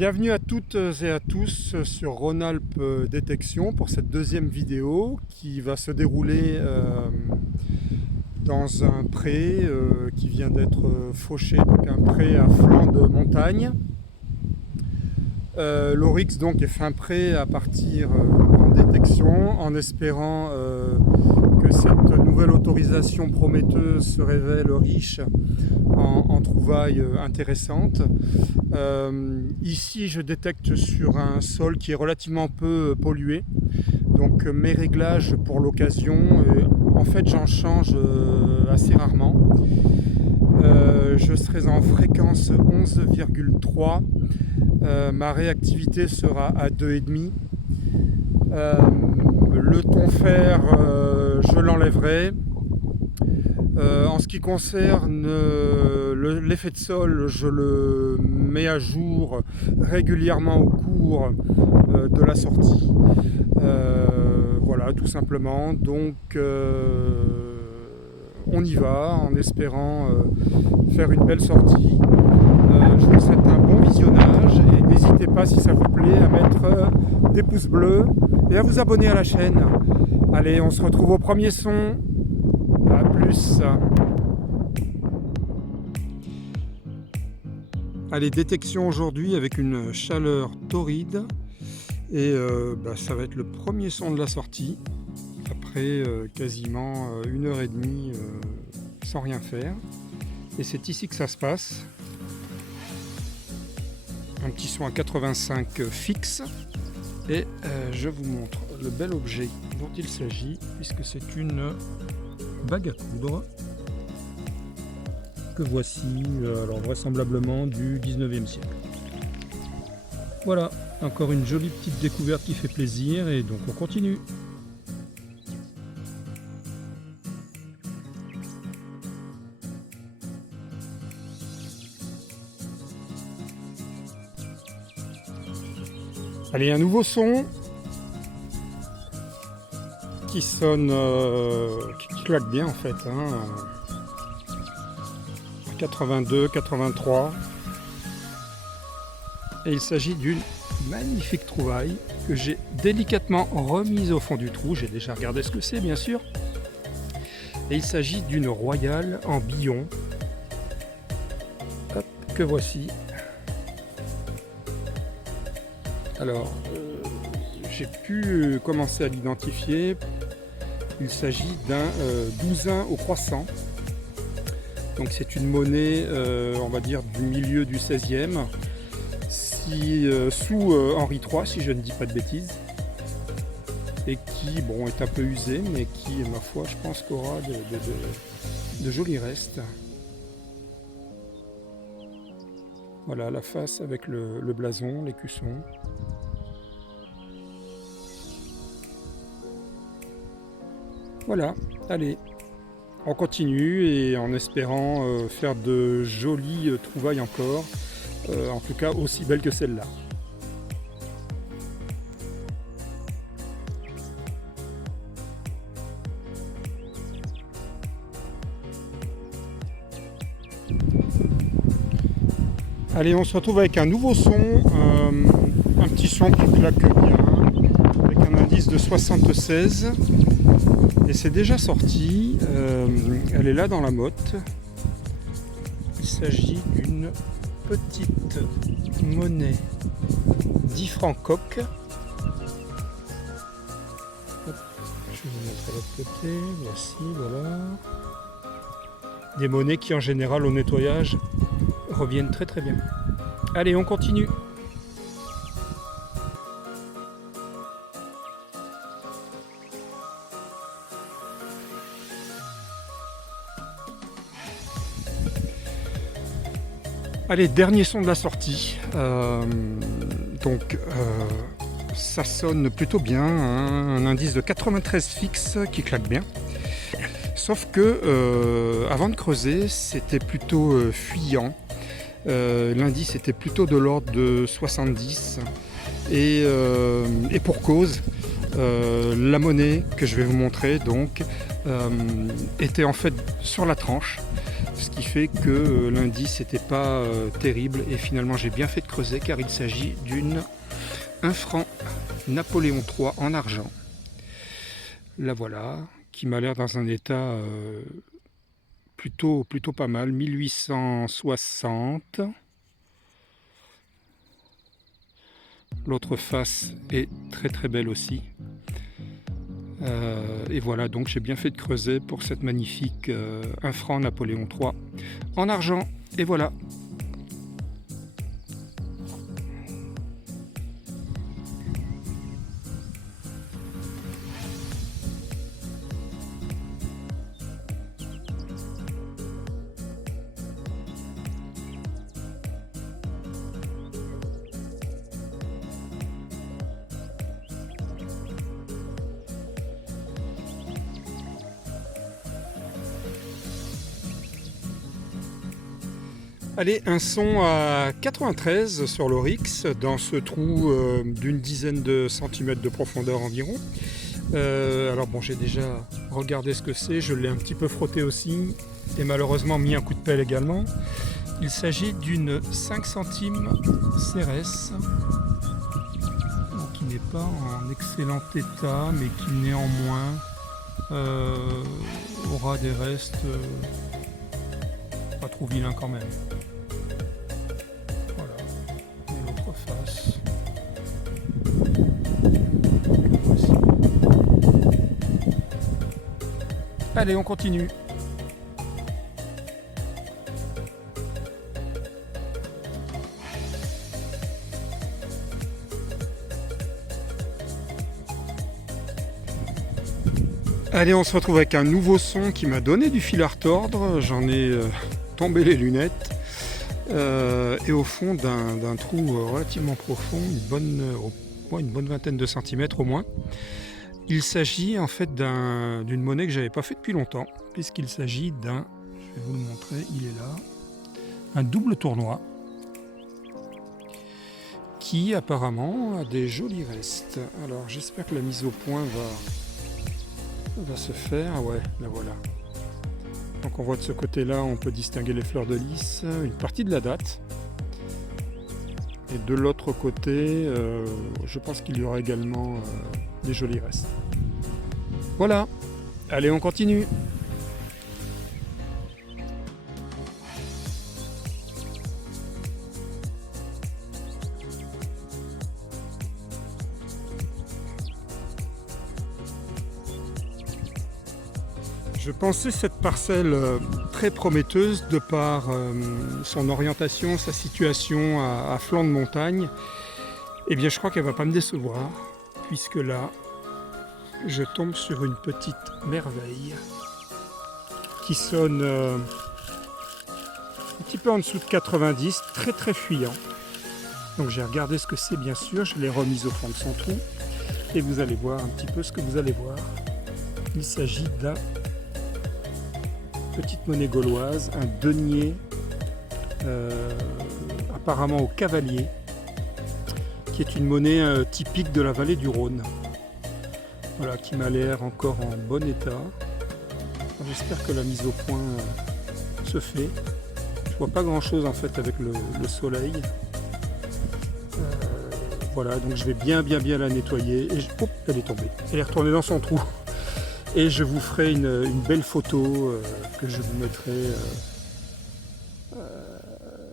Bienvenue à toutes et à tous sur Rhône-Alpes Détection pour cette deuxième vidéo qui va se dérouler dans un pré qui vient d'être fauché, donc un pré à flanc de montagne. L'Oryx donc est fin prêt à partir en détection en espérant que cette nouvelle autorisation prometteuse se révèle riche en trouvailles intéressantes. Ici je détecte sur un sol qui est relativement peu pollué, donc mes réglages pour l'occasion, en fait j'en change assez rarement. Je serai en fréquence 11,3. Ma réactivité sera à 2,5. Le ton fer, je l'enlèverai. En ce qui concerne l'effet de sol, je le mets à jour régulièrement au cours de la sortie. Voilà, tout simplement. Donc on y va en espérant faire une belle sortie. Je vous souhaite un bon visionnage et n'hésitez pas, si ça vous plaît, à mettre des pouces bleus et à vous abonner à la chaîne. Allez, on se retrouve au premier son. A plus. Allez, détection aujourd'hui avec une chaleur torride et ça va être le premier son de la sortie après quasiment 1h30 sans rien faire. Et c'est ici que ça se passe. Un petit son à 85 fixe et je vous montre le bel objet dont il s'agit puisque c'est une bague à coudre que voici, alors vraisemblablement du 19e siècle. Voilà, encore une jolie petite découverte qui fait plaisir et donc on continue. Allez, un nouveau son qui sonne, qui claque bien en fait, hein. 82, 83. Et il s'agit d'une magnifique trouvaille que j'ai délicatement remise au fond du trou. J'ai déjà regardé ce que c'est, bien sûr. Et il s'agit d'une royale en billon. Hop, que voici. Alors, j'ai pu commencer à l'identifier. Il s'agit d'un 12 au croissant. Donc c'est une monnaie, on va dire, du milieu du 16e, sous Henri III, si je ne dis pas de bêtises. Et qui, bon, est un peu usée, mais qui, ma foi, je pense qu'aura de jolis restes. Voilà la face avec le blason, l'écusson. Voilà, allez, on continue et en espérant faire de jolies trouvailles encore, en tout cas aussi belles que celle-là. Allez, on se retrouve avec un nouveau son, un petit son qui claque bien, avec un indice de 76. Et c'est déjà sorti, elle est là dans la motte. Il s'agit d'une petite monnaie 10 francs coque. Hop, je vais vous montrer l'autre côté, voici, voilà. Des monnaies qui en général au nettoyage reviennent très très bien. Allez, on continue. Allez, dernier son de la sortie. Ça sonne plutôt bien, hein, un indice de 93 fixe qui claque bien. Sauf que avant de creuser, c'était plutôt fuyant. L'indice était plutôt de l'ordre de 70. Et pour cause, la monnaie que je vais vous montrer donc était en fait sur la tranche. ce qui fait que l'indice n'était pas terrible et finalement j'ai bien fait de creuser car il s'agit d'un franc Napoléon III en argent. La voilà, qui m'a l'air dans un état plutôt pas mal, 1860. L'autre face est très belle aussi. Et voilà, donc j'ai bien fait de creuser pour cette magnifique 1 franc Napoléon III en argent. Et voilà. Allez, un son à 93 sur l'Oryx, dans ce trou d'une dizaine de centimètres de profondeur environ. Alors bon, j'ai déjà regardé ce que c'est, je l'ai un petit peu frotté aussi, et malheureusement mis un coup de pelle également. Il s'agit d'une 5 centimes Cérès, qui n'est pas en excellent état, mais qui néanmoins aura des restes pas trop vilains quand même. Voilà, et l'autre face. Voici. Allez, on continue. Allez, on se retrouve avec un nouveau son qui m'a donné du fil à retordre. J'en ai tombé les lunettes. Et au fond d'un trou relativement profond, une bonne vingtaine de centimètres au moins. Il s'agit en fait d'une monnaie que j'avais pas fait depuis longtemps, puisqu'il s'agit d'un, je vais vous le montrer, il est là, un double tournoi qui apparemment a des jolis restes. Alors j'espère que la mise au point va se faire. Ah ouais, la voilà. Donc on voit de ce côté-là, on peut distinguer les fleurs de lys, une partie de la date. Et de l'autre côté, je pense qu'il y aura également des jolis restes. Voilà, allez, on continue. Je pensais cette parcelle très prometteuse de par son orientation, sa situation à flanc de montagne. Eh bien, je crois qu'elle ne va pas me décevoir, puisque là, je tombe sur une petite merveille qui sonne un petit peu en dessous de 90, très fuyant. Donc j'ai regardé ce que c'est, bien sûr, je l'ai remise au fond de son trou, et vous allez voir un petit peu ce que vous allez voir. Il s'agit d'un petite monnaie gauloise, un denier apparemment au cavalier, qui est une monnaie typique de la vallée du Rhône. Voilà, qui m'a l'air encore en bon état. J'espère que la mise au point se fait. Je vois pas grand chose en fait avec le soleil. Voilà, donc je vais bien la nettoyer. Et hop, elle est tombée. Elle est retournée dans son trou. Et je vous ferai une belle photo que je vous mettrai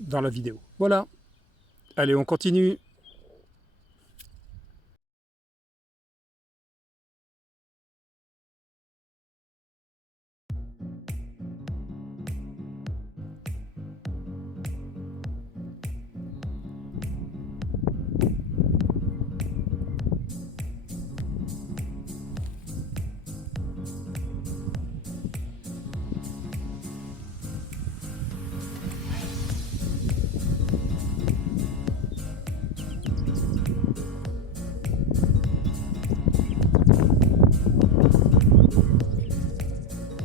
dans la vidéo. Voilà. Allez, on continue.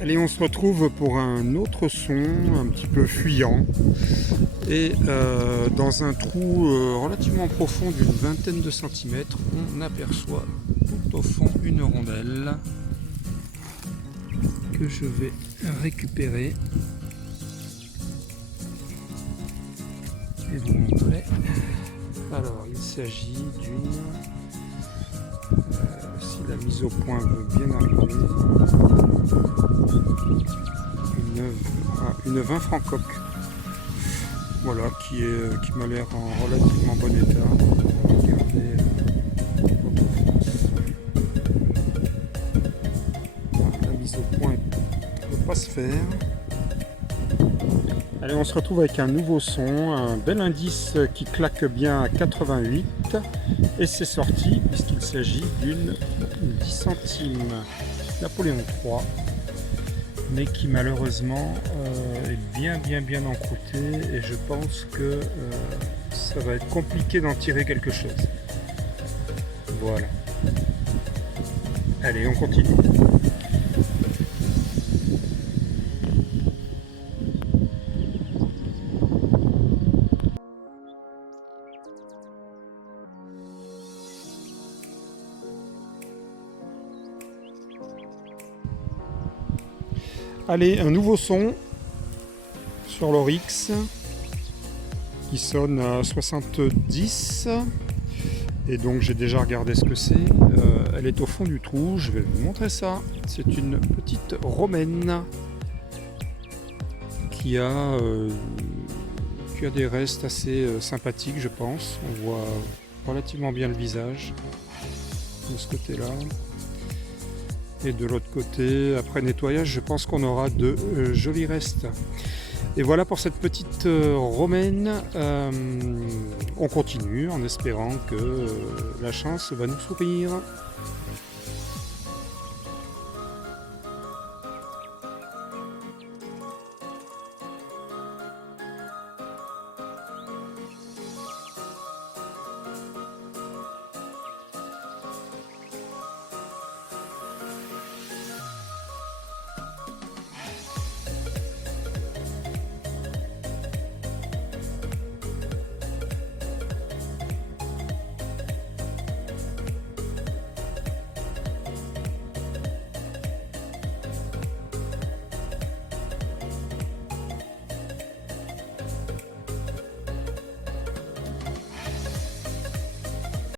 Allez, on se retrouve pour un autre son un petit peu fuyant et dans un trou relativement profond d'une vingtaine de centimètres, on aperçoit tout au fond une rondelle que je vais récupérer. je vais vous montrer. Alors, il s'agit d'une, si la mise au point veut bien arriver, une vin Francoq. Voilà, qui m'a l'air en relativement bon état. On va regarder la mise au point ne peut pas se faire. Allez, on se retrouve avec un nouveau son, un bel indice qui claque bien à 88 et c'est sorti puisqu'il s'agit d'une 10 centimes Napoléon III, mais qui malheureusement est bien encroûtée et je pense que ça va être compliqué d'en tirer quelque chose. Voilà. Allez, on continue. Allez, un nouveau son sur l'Oryx qui sonne à 70 et donc j'ai déjà regardé ce que c'est. Elle est au fond du trou, je vais vous montrer ça. C'est une petite romaine qui a des restes assez sympathiques, je pense. On voit relativement bien le visage de ce côté-là. Et de l'autre côté, après nettoyage, je pense qu'on aura de jolis restes. Et voilà pour cette petite romaine. On continue en espérant que la chance va nous sourire.